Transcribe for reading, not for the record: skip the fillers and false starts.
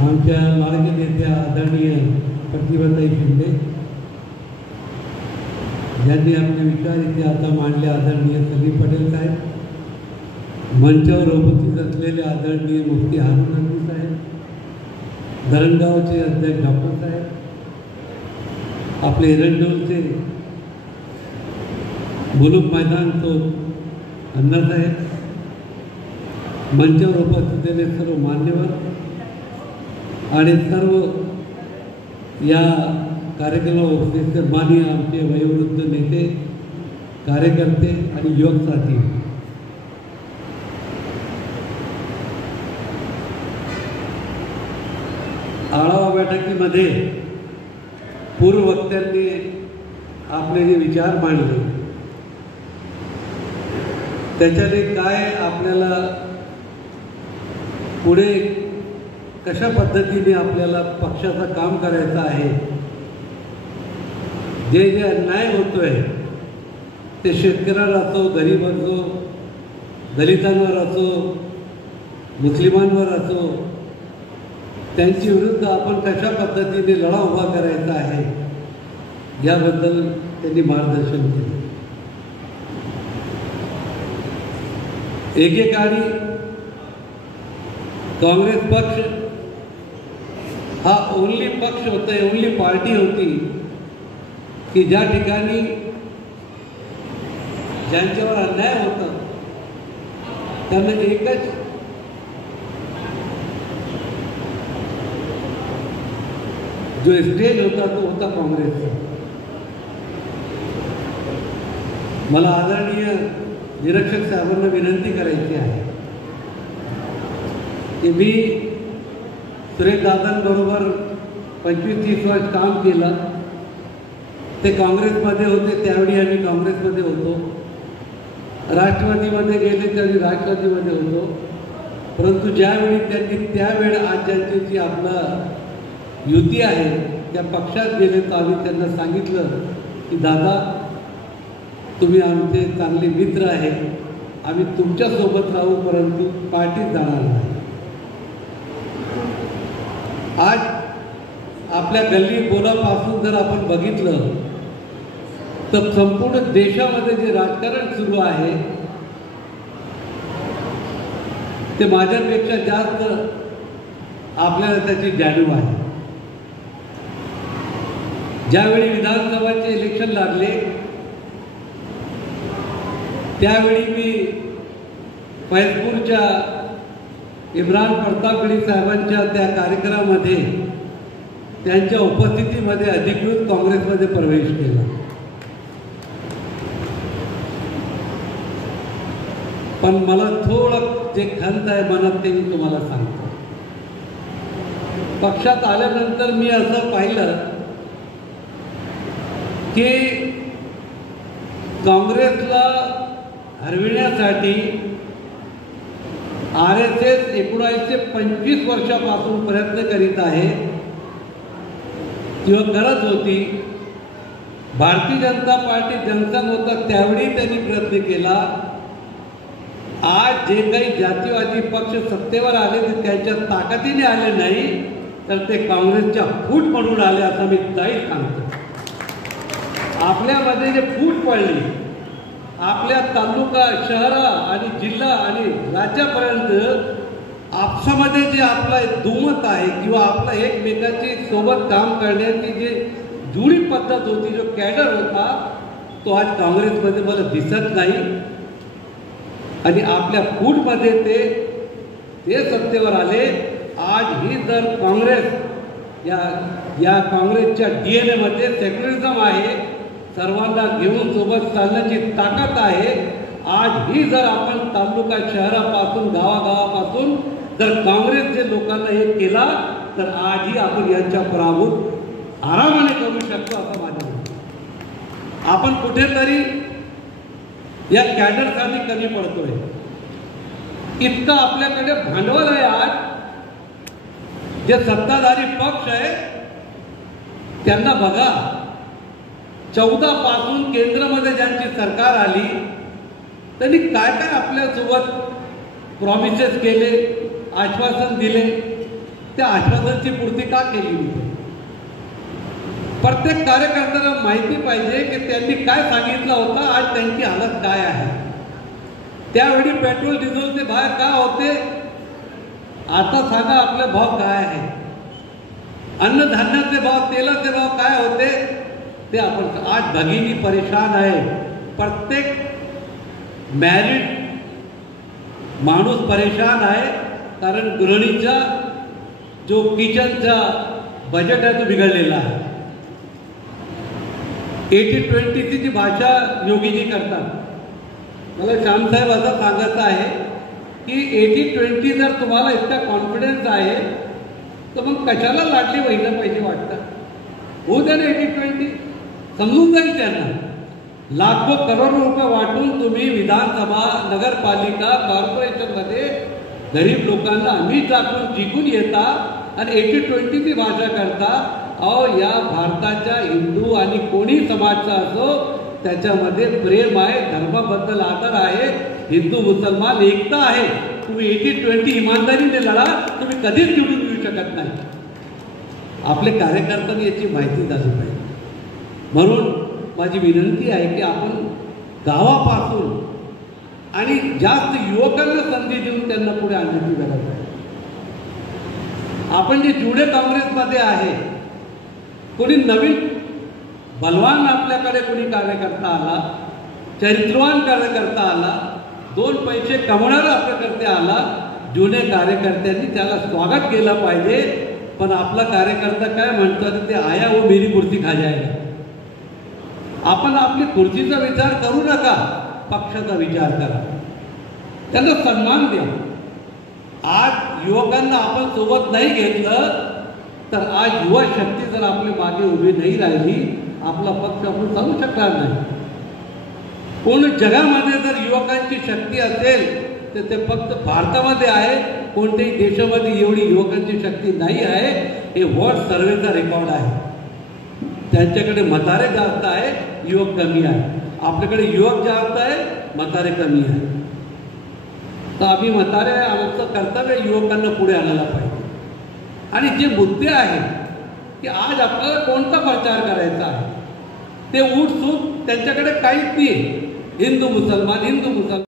आमच्या लाडके नेत्या आदरणीय प्रतिभाताई शिंदे यांनी आपले विचार इथे आता मांडले, आदरणीय सलीम पटेल साहेब, मंचावर उपस्थित असलेले आदरणीय मुफ्ती हारून अली साहेब, धरणगावचे अध्यक्ष डॉक्टर साहेब, आपले एरंडोलचे मुलुक मैदान तो अण्णासाहेब, मंचावर उपस्थित असलेले सर्व मान्यवर आणि सर्व या कार्यक्रमाला उपस्थित माननीय आमचे वयोवृद्ध नेते, कार्यकर्ते आणि युवक साथी, आढावा बैठकीमध्ये पूर्व वक्त्यांनी आपले जे विचार मांडले त्याच्याने काय आपल्याला पुढे कशा पद्धतीने आपल्याला पक्षाचं काम करायचं आहे, जे जे अन्याय होतोय ते शेतकऱ्यावर असो, गरीब असो, दलितांवर असो, मुस्लिमांवर असो, त्यांची विरुद्ध आपण कशा पद्धतीने लढा उभा करायचा आहे याबद्दल त्यांनी मार्गदर्शन केले. एकेकाळी काँग्रेस पक्ष हा ओनली पक्ष होता, ओनली पार्टी होती की ज्या ठिकाणी ज्यांच्यावर अन्याय होता त्यांना एकच जो स्टेज होता तो होता काँग्रेसचा. मला आदरणीय निरीक्षक साहेबांना विनंती करायची आहे की मी सुरेश दादांबरोबर 25-30 वर्ष काम केलं. ते काँग्रेसमध्ये होते, त्यावेळी आम्ही काँग्रेसमध्ये होतो. राष्ट्रवादीमध्ये गेले त्यावेळी राष्ट्रवादीमध्ये होतो. परंतु ज्यावेळी त्यांनी त्यावेळी आज ज्यांची जी आपला युती आहे त्या पक्षात गेले तर आम्ही त्यांना सांगितलं की दादा तुम्ही आमचे चांगले मित्र आहे, आम्ही तुमच्यासोबत राहू परंतु पार्टीत जाणार नाही. आज आपल्या गल्ली बोलापासून जर आपण बघितलं तर संपूर्ण देशामध्ये जे राजकारण सुरू आहे ते माझ्यापेक्षा जास्त आपल्याला त्याची जाणीव आहे. ज्यावेळी विधानसभाचे इलेक्शन लागले त्यावेळी मी फैजपूरच्या इम्रान प्रतापगडी साहेबांच्या त्या कार्यक्रमामध्ये त्यांच्या उपस्थितीमध्ये अधिकृत काँग्रेसमध्ये प्रवेश केला. पण मला थोडं जे खंत आहे मनात ते मी तुम्हाला सांगतो. पक्षात आल्यानंतर मी असं पाहिलं की काँग्रेसला हरविण्यासाठी RSS 1925 वर्षापासून प्रयत्न करीत आहे किंवा करत होती. भारतीय जनता पार्टी जनसंघ होता त्यावेळी त्यांनी प्रयत्न केला. आज जे काही जातीवादी पक्ष सत्तेवर आले ते त्यांच्या ताकदीने आले नाही तर ते काँग्रेसच्या फूट म्हणून आले असं मी ताई सांगतो. आपल्यामध्ये जे फूट पडली, आपल्या तालुका, शहर आणि जिल्हा आणि राज्यापर्यंत आपसामध्ये जे आपला दुमत आहे किंवा आपला एकमेकाची सोबत काम करण्याची जी जुळी पद्धत होती, जो कॅडर होता तो आज काँग्रेसमध्ये मला दिसत नाही. आणि आपल्या फूटमध्ये ते सत्तेवर आले. आज ही जर काँग्रेस या काँग्रेसच्या DNA मध्ये सेक्युलरिझम आहे, सर्वांना घेऊन सोबत चालण्याची ताकद आहे. आज ही जर आपण तालुका शहरापासून गावागावापासून जर काँग्रेसचे लोकांना हे केला तर आजही आपण यांच्या पराभूत आरामाने करू शकतो असं माझं म्हणणं. आपण कुठेतरी या कॅडरसाठी कमी पडतोय. इतकं आपल्याकडे भांडवल आहे. आज जे सत्ताधारी पक्ष आहे त्यांना बघा, 14 पासून केंद्रामध्ये ज्यांची सरकार आली त्यांनी काय काय आपल्यासोबत प्रॉमिसेस केले, आश्वासन दिले. त्या आश्वासनाची पूर्ती का केली नाही? प्रत्येक कार्यकर्त्याला माहिती पाहिजे की त्यांनी काय सांगितलं होतं, आज त्यांची हालत काय आहे. त्यावेळी पेट्रोल डिझेलचे भाव काय होते, आता सांगा आपले भाव काय आहे. अन्नधान्याचे भाव, तेलाचे भाव काय होते ते आपण. आज भगिनी परेशान आहे. प्रत्येक मॅरिड माणूस परेशान आहे, कारण गृहिणीचा जो किचनचा बजेट आहे तो बिघडलेला आहे. 80-20ची जी भाषा योगीजी करतात, मला श्यामसाहेब असं सांगायचं आहे की 80-20 जर तुम्हाला इतका कॉन्फिडन्स आहे तर मग कशाला लाडली बहिणं पाहिजे वाटतं. होऊ द्या ना 80-20, समजून जाईल त्यांना. लाखो करोड रुपये वाटून तुम्ही विधानसभा, नगरपालिका, कॉर्पोरेशनमध्ये गरीब लोकांना आम्ही टाकून जिंकून येता आणि 80-20ची भाषा करता. अहो, या भारताच्या हिंदू आणि कोणी समाजचा असो त्याच्यामध्ये प्रेम आहे, धर्माबद्दल आदर आहे, हिंदू मुसलमान एकता आहे. तुम्ही 80-20 इमानदारीने लढा, तुम्ही कधीच निवडून येऊ शकत नाही. आपले कार्यकर्त्यांनी याची माहिती झाली पाहिजे. म्हणून माझी विनंती आहे की आपण गावापासून आणि जास्त युवकांना संधी देऊन त्यांना पुढे आणण्याची गरज आहे. आपण जे जुडे काँग्रेसमध्ये आहे, कोणी नवीन बलवान आपल्याकडे कोणी कार्यकर्ता आला, चरित्रवान कार्यकर्ता आला, 2 पैसे कमवणारा कार्यकर्ता आला, जुने कार्यकर्त्यांनी त्याला स्वागत केलं पाहिजे. पण आपला कार्यकर्ता काय म्हणतात, ते आया वो मेरी कुर्सी खा जाएगा. आपण आपली खुर्चीचा विचार करू नका, पक्षाचा विचार करा, त्यांना सन्मान द्या. आज युवकांना आपण सोबत नाही घेतलं तर आज युवा शक्ती जर आपली मागे उभी नाही राहिली, आपला पक्ष आपण चालू शकणार नाही. पूर्ण जगामध्ये जर युवकांची शक्ती असेल तर ते फक्त भारतामध्ये आहे. कोणत्याही देशामध्ये एवढी युवकांची शक्ती नाही आहे. हे वर्ल्ड सर्वेचा रेकॉर्ड आहे. त्यांच्याकडे म्हातारे जास्त आहे, युवक कमी आहे. आपल्याकडे युवक जास्त आहे, म्हातारे कमी आहे. तर आम्ही म्हातारे, आमचं कर्तव्य युवकांना पुढे आणायला पाहिजे. आणि जे मुद्दे आहेत की आज आपल्याला कोणता प्रचार करायचा आहे ते उठसूट त्यांच्याकडे काहीच नाही. हिंदू मुसलमान